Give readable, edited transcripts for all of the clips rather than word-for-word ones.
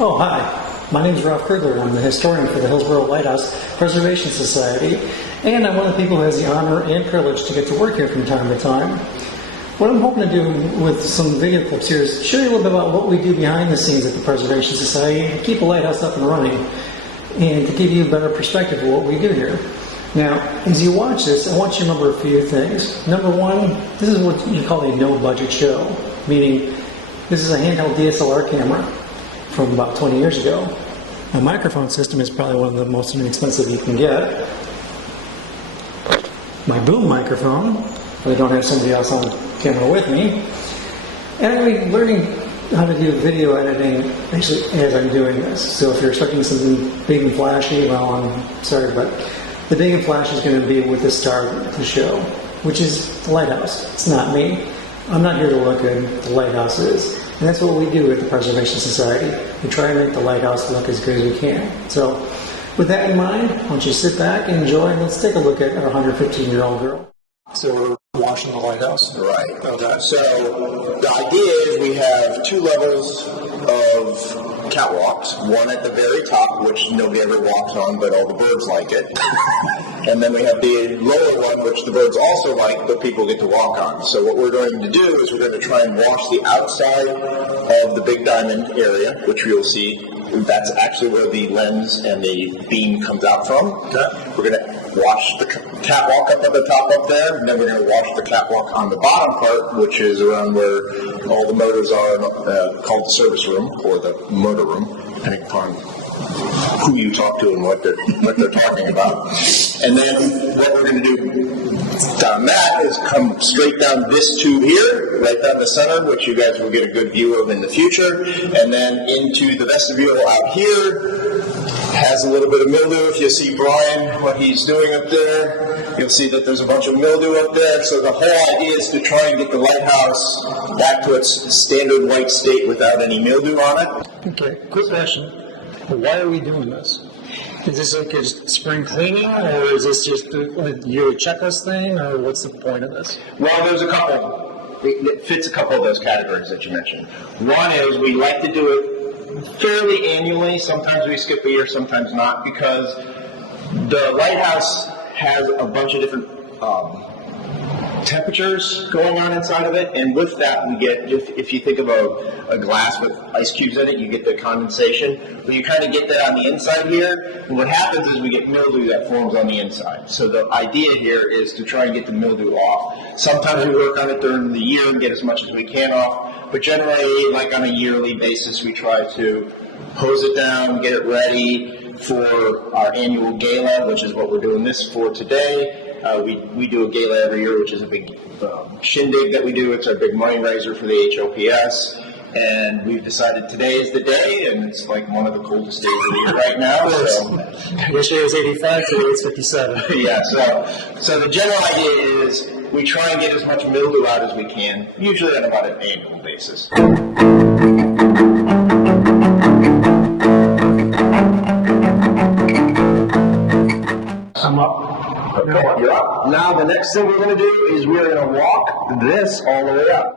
Oh, hi. My name is Ralph Krugler. I'm the historian for the Hillsborough Lighthouse Preservation Society, and I'm one of the people who has the honor and privilege to get to work here from time to time. What I'm hoping to do with some video clips here is show you a little bit about what we do behind the scenes at the Preservation Society to keep the lighthouse up and running, and to give you a better perspective of what we do here. Now, as you watch this, I want you to remember a few things. Number one, this is what you call a no-budget show, meaning this is a handheld DSLR camera from about 20 years ago. A microphone system is probably one of the most inexpensive you can get. My boom microphone, but I don't have somebody else on camera with me. And I'm learning how to do video editing actually as I'm doing this. So if you're expecting something big and flashy, well, I'm sorry, but the big and flash is going to be with the star of the show, which is the lighthouse. It's not me. I'm not here to look good. The lighthouse is. And that's what we do at the Preservation Society. We try and make the lighthouse look as good as we can. So with that in mind, why don't you sit back, enjoy, and let's take a look at our 115-year-old girl. So we're washing the lighthouse. Right. Okay. So the idea is we have two levels of catwalks. One at the very top, which nobody ever walks on, but all the birds like it. And then we have the lower one, which the birds also like, but people get to walk on. So what we're going to do is we're going to try and wash the outside of the big diamond area, which you'll see. That's actually where the lens and the beam comes out from. Okay. We're going to wash the catwalk up at the top up there, and then we're going to wash the catwalk on the bottom part, which is around where all the motors are, called the service room or the motor room, depending upon who you talk to and what they're talking about. And then what we're going to do down that is come straight down this tube here, right down the center, which you guys will get a good view of in the future, and then into the vestibule out here. Has a little bit of mildew. If you see Brian, what he's doing up there, you'll see that there's a bunch of mildew up there. So the whole idea is to try and get the lighthouse back to its standard white state without any mildew on it. Okay, quick question. Why are we doing this? Is this like a spring cleaning, or is this just a yearly checklist thing, or what's the point of this? Well, there's a couple. It fits a couple of those categories that you mentioned. One is we like to do it fairly annually. Sometimes we skip a year, sometimes not, because the lighthouse has a bunch of different temperatures going on inside of it, and with that we get, if you think of a glass with ice cubes in it, you get the condensation. Well, you kind of get that on the inside here, and what happens is we get mildew that forms on the inside. So the idea here is to try and get the mildew off. Sometimes we work on it during the year and get as much as we can off, but generally, like on a yearly basis, we try to hose it down, get it ready for our annual gala, which is what we're doing this for today. We do a gala every year, which is a big shindig that we do. It's our big money raiser for the HOPS. And we've decided today is the day, and it's like one of the coldest days of the year right now. So. Yesterday was 85, today it's 57. Yeah, so the general idea is we try and get as much mildew out as we can, usually on about an annual basis. I'm up. Okay, you're up. Now the next thing we're going to do is we're going to walk this all the way up.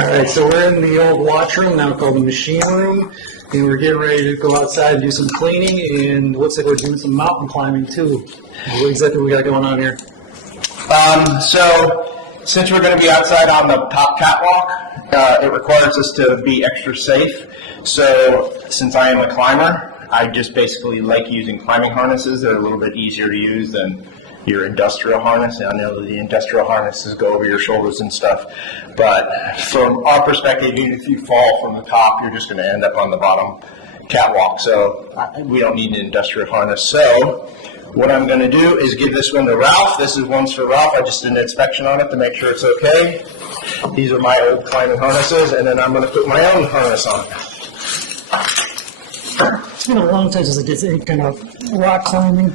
Alright, so we're in the old watch room, now called the machine room, and we're getting ready to go outside and do some cleaning, and looks like we're doing some mountain climbing too. What exactly we got going on here? So since we're going to be outside on the top catwalk, it requires us to be extra safe. So since I am a climber, I just basically like using climbing harnesses. They're a little bit easier to use than your industrial harness. I know the industrial harnesses go over your shoulders and stuff, but from our perspective, even if you fall from the top, you're just going to end up on the bottom catwalk. So we don't need an industrial harness. So what I'm going to do is give this one to Ralph. This is one's for Ralph. I just did an inspection on it to make sure it's okay. These are my old climbing harnesses, and then I'm going to put my own harness on. It's been a long time since I did any kind of rock climbing.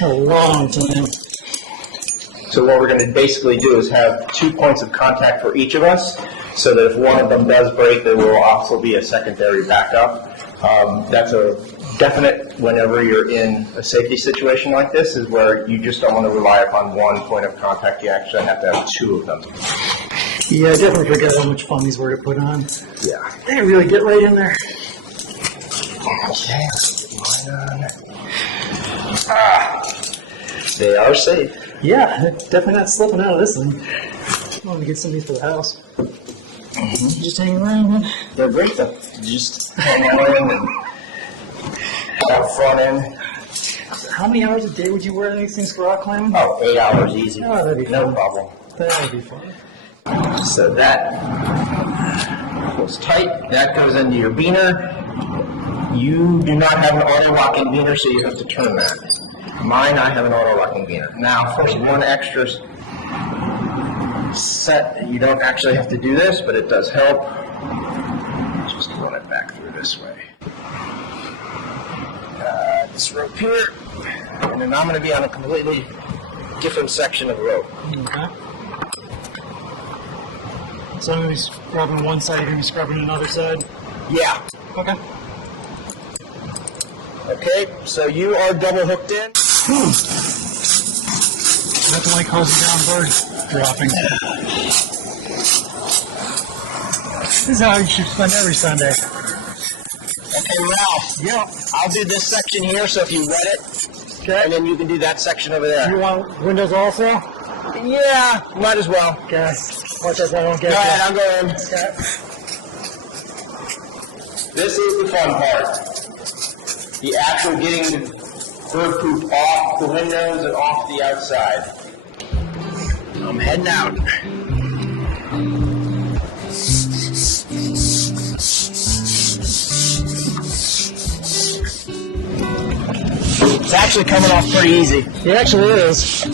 A long time. So what we're going to basically do is have 2 points of contact for each of us, so that if one of them does break, there will also be a secondary backup. That's a definite whenever you're in a safety situation like this, is where you just don't want to rely upon one point of contact. You actually have to have 2 of them. Yeah, I definitely forget how much fun these were to put on. Yeah. They really get right in there. Okay. They are safe. Yeah, definitely not slipping out of this thing. I want to get some of these for the house. Just hang around, man. They're great though. Just hang out in and have fun in. How many hours a day would you wear these things for rock climbing? Oh, 8 hours easy. Oh, that'd be No fun. problem. That would be fun. So that goes tight. That goes into your beaner. You do not have an auto-locking beaner, so you have to turn that. Mine, I have an auto-locking beaner. Now, for one extra set, you don't actually have to do this, but it does help. Just run it back through this way. This rope here, and then I'm going to be on a completely different section of the rope. Okay. So I'm going to be scrubbing one side, you're going to be scrubbing another side? Yeah. Okay. Okay, so you are double hooked in. Nothing like hosing down birds dropping. This is how you should spend every Sunday. Okay, Ralph. Yeah. I'll do this section here, so if you wet it, Okay. and then you can do that section over there. You want windows also? Yeah, might as well. Okay. Watch out, I don't get Go ahead, you. I'm going. Okay. This is the fun part. The actual getting the bird poop off the windows and off the outside. I'm heading out. It's actually coming off pretty easy. It actually is.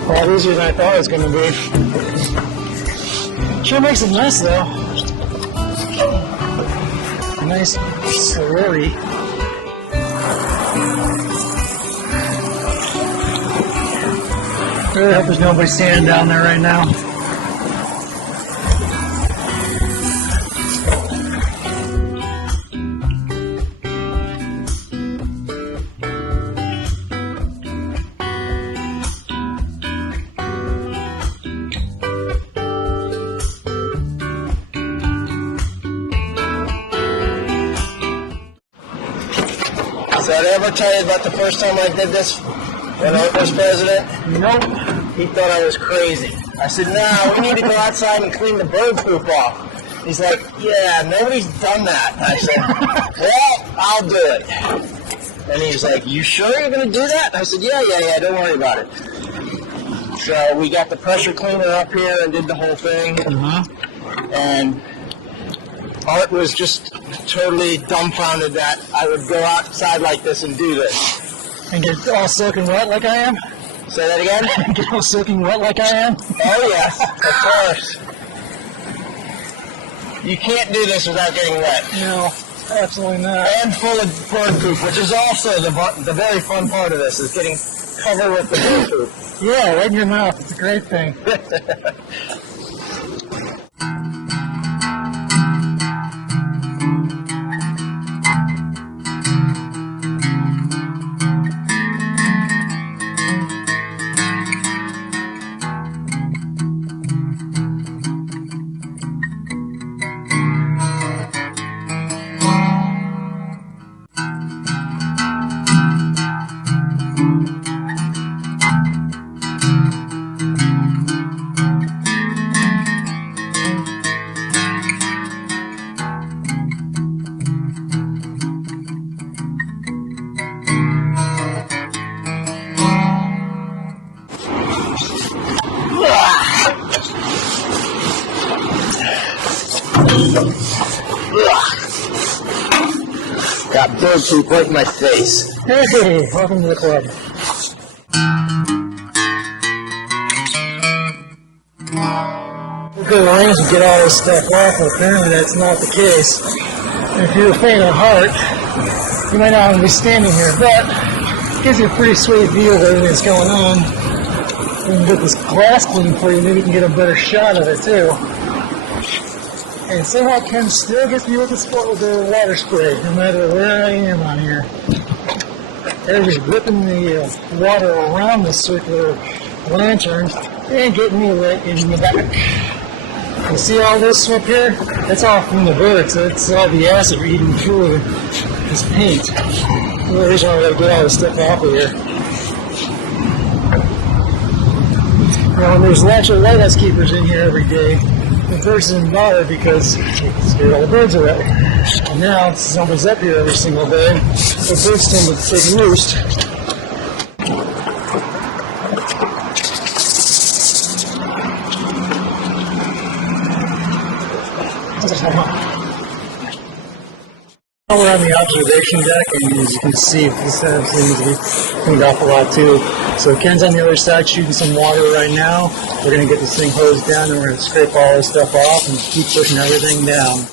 A lot easier than I thought it was going to be. Sure makes a mess though. A nice slurry. Really hope there's nobody standing down there right now. So did I ever tell you about the first time I did this when I was president? Nope. He thought I was crazy. I said, no, we need to go outside and clean the bird poop off. He's like, yeah, nobody's done that. I said, well, I'll do it. And he's like, you sure you're going to do that? I said, yeah, don't worry about it. So we got the pressure cleaner up here and did the whole thing. And Art was just totally dumbfounded that I would go outside like this and do this. And get all soaking wet like I am? Say that again? Get all soaking wet like I am? Oh, yes, of course. You can't do this without getting wet. No, absolutely not. And full of bird poop, which is also the very fun part of this, is getting covered with the bird poop. Yeah, right in your mouth. It's a great thing. Got bird poop right in my face. Hey, welcome to the club. We're good arrange to get all this stuff off, but apparently that's not the case. And if you're a faint of heart, you might not want to be standing here, but gives you a pretty sweet view of everything that's going on. We can get this glass clean for you, maybe you can get a better shot of it too. And somehow Ken still gets me with the water spray, no matter where I am on here. They're just whipping the water around the circular lantern and getting me right in the back. You see all this up here? That's all from the birds. That's all the acid eating through this paint. Well, there's why I gotta get all this stuff off of here. Now, there's lots of lighthouse keepers in here every day. The birds didn't bother because they scared all the birds away. And now, since nobody's up here every single day, the birds tend to take roost. Now we're on the observation deck, and as you can see, this seems to be cleaned off a lot too. So Ken's on the other side shooting some water right now. We're going to get this thing hosed down, and we're going to scrape all this stuff off and keep pushing everything down.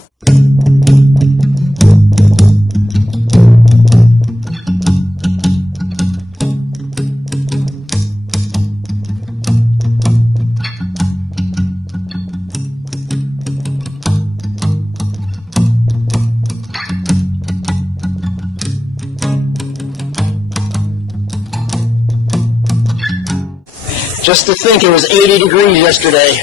Just to think, it was 80 degrees yesterday.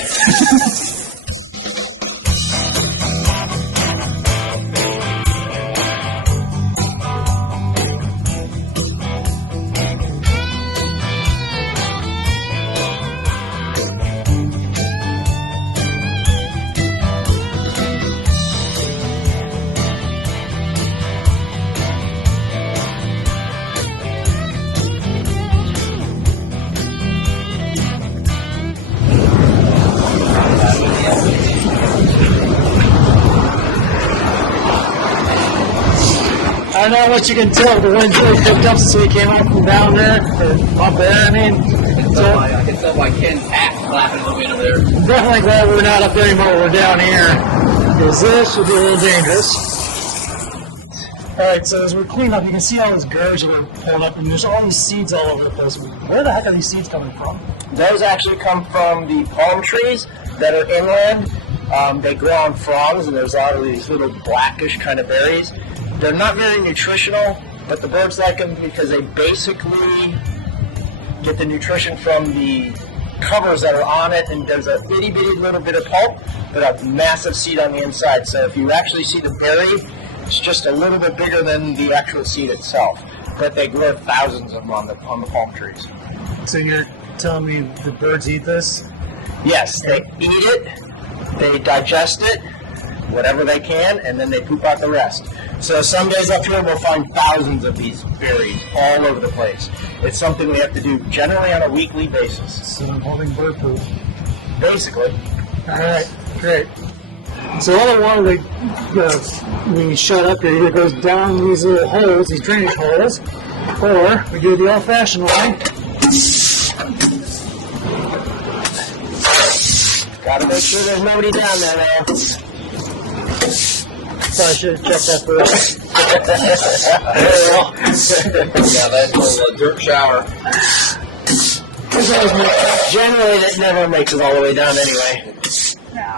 I don't know what you can tell, the wind's really picked up since we came up from down there, or up there, I mean. I can tell by Ken's hat flapping in the wind over there. I'm definitely glad we're not up there anymore, we're down here, because this would be a little dangerous. Alright, so as we're cleaning up, you can see all these garbage that are pulled up, and there's all these seeds all over the place. Where the heck are these seeds coming from? Those actually come from the palm trees that are inland. They grow on fronds, and there's all these little blackish kind of berries. They're not very nutritional, but the birds like them because they basically get the nutrition from the covers that are on it, and there's a itty bitty little bit of pulp, but a massive seed on the inside. So if you actually see the berry, it's just a little bit bigger than the actual seed itself. But they grow thousands of them on the palm trees. So you're telling me the birds eat this? Yes, they eat it, they digest it, whatever they can, and then they poop out the rest. So some days up here we'll find thousands of these berries all over the place. It's something we have to do generally on a weekly basis. So I'm holding bird poop. Basically. Alright, great. So all the water that we shut up here either goes down these little holes, these drainage holes, or we do the old-fashioned way. Gotta make sure there's nobody down there, man. Probably should have checked that first. Yeah, that's a dirt shower. Generally, it never makes it all the way down anyway. Yeah.